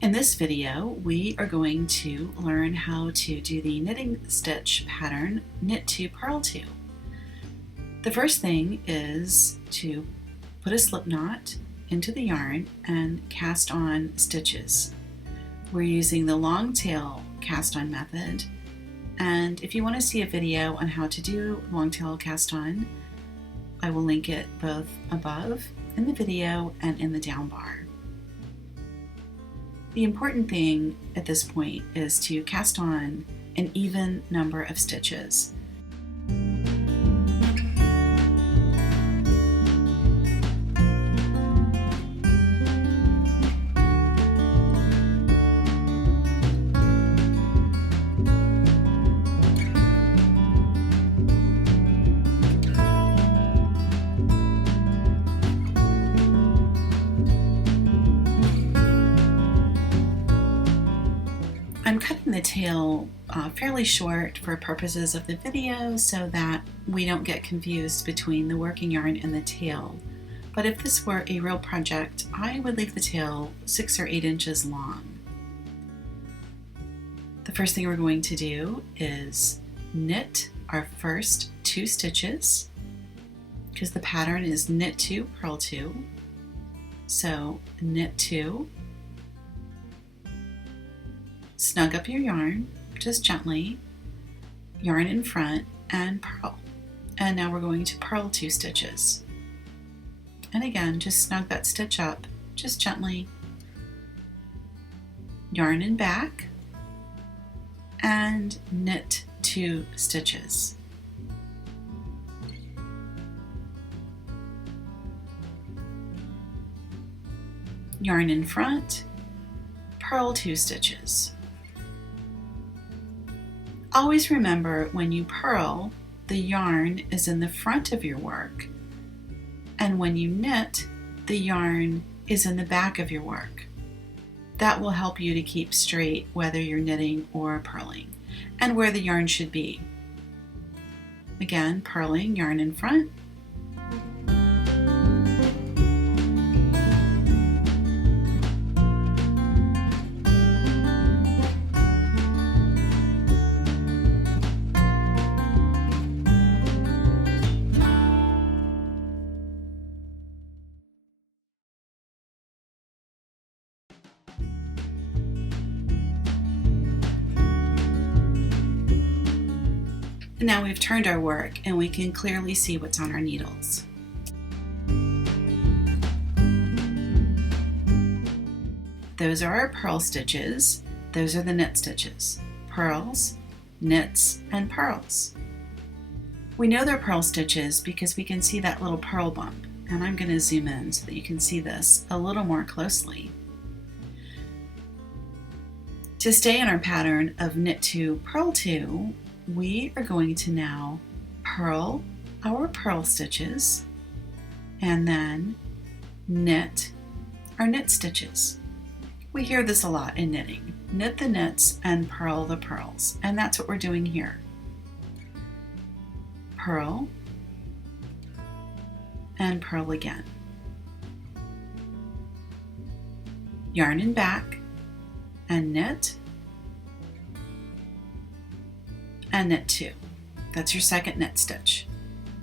In this video, we are going to learn how to do the knitting stitch pattern knit 2 purl 2. The first thing is to put a slip knot into the yarn and cast on stitches. We're using the long tail cast on method, and if you want to see a video on how to do long tail cast on, I will link it both above in the video and in the down bar. The important thing at this point is to cast on an even number of stitches. I'm cutting the tail fairly short for purposes of the video so that we don't get confused between the working yarn and the tail. But if this were a real project, I would leave the tail 6 or 8 inches long. The first thing we're going to do is knit our first 2 stitches because the pattern is knit 2 purl 2. So knit 2. Snug up your yarn, just gently, yarn in front, and purl. And now we're going to purl 2 stitches. And again, just snug that stitch up, just gently, yarn in back, and knit 2 stitches. Yarn in front, purl 2 stitches. Always remember when you purl, the yarn is in the front of your work, and when you knit, the yarn is in the back of your work. That will help you to keep straight whether you're knitting or purling, and where the yarn should be. Again, purling, yarn in front, and now we've turned our work and we can clearly see what's on our needles. Those are our purl stitches. Those are the knit stitches. Purls, knits, and purls. We know they're purl stitches because we can see that little purl bump. And I'm going to zoom in so that you can see this a little more closely. To stay in our pattern of knit 2 purl 2, we are going to now purl our purl stitches and then knit our knit stitches. We hear this a lot in knitting. Knit the knits and purl the purls, and that's what we're doing here. Purl and purl again. Yarn in back and knit, and knit 2. That's your second knit stitch.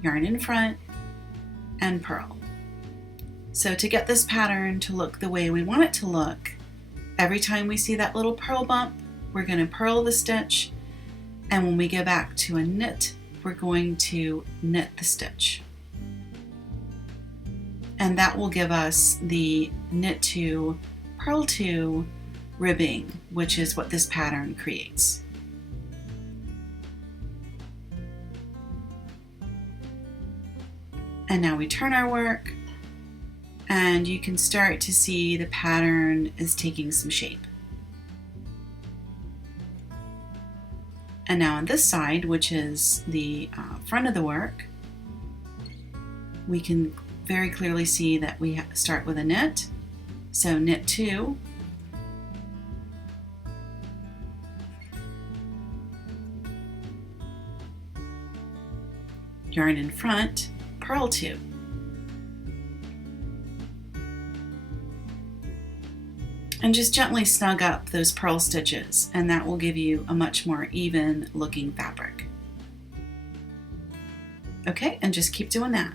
Yarn in front and purl. So to get this pattern to look the way we want it to look, every time we see that little purl bump, we're going to purl the stitch, and when we go back to a knit, we're going to knit the stitch. And that will give us the knit 2 purl 2 ribbing, which is what this pattern creates. And now we turn our work, and you can start to see the pattern is taking some shape. And now on this side, which is the front of the work, we can very clearly see that we start with a knit. So knit 2, yarn in front, purl 2. And just gently snug up those purl stitches, and that will give you a much more even looking fabric. Okay, and just keep doing that.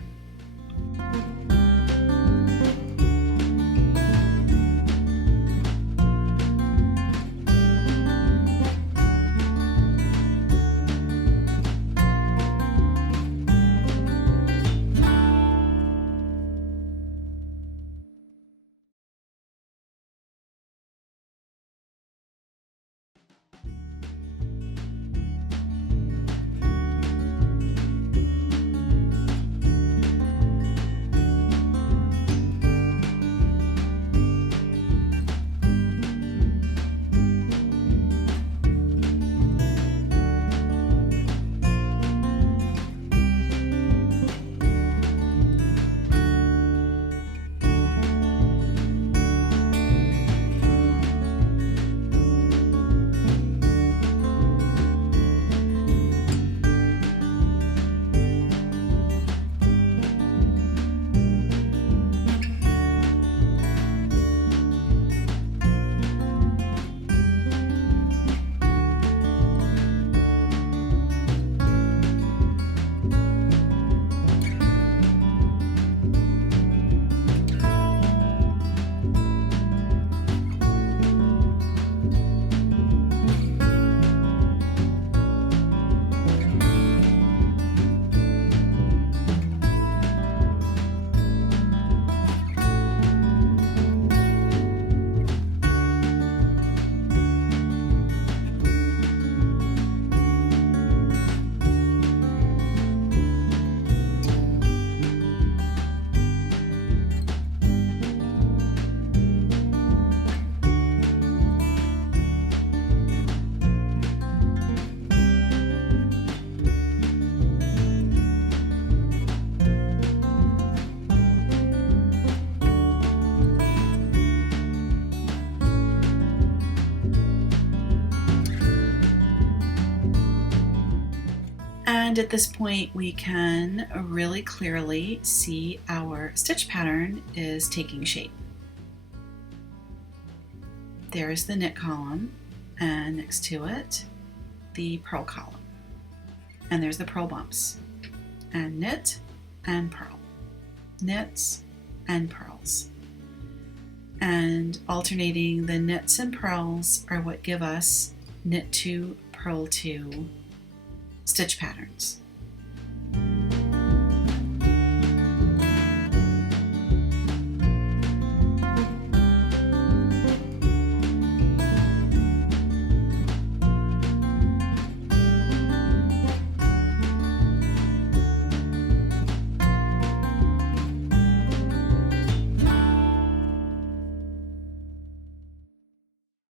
And at this point, we can really clearly see our stitch pattern is taking shape. There's the knit column, and next to it, the purl column. And there's the purl bumps, and knit and purl, knits and purls. And alternating the knits and purls are what give us knit 2, purl 2 stitch patterns.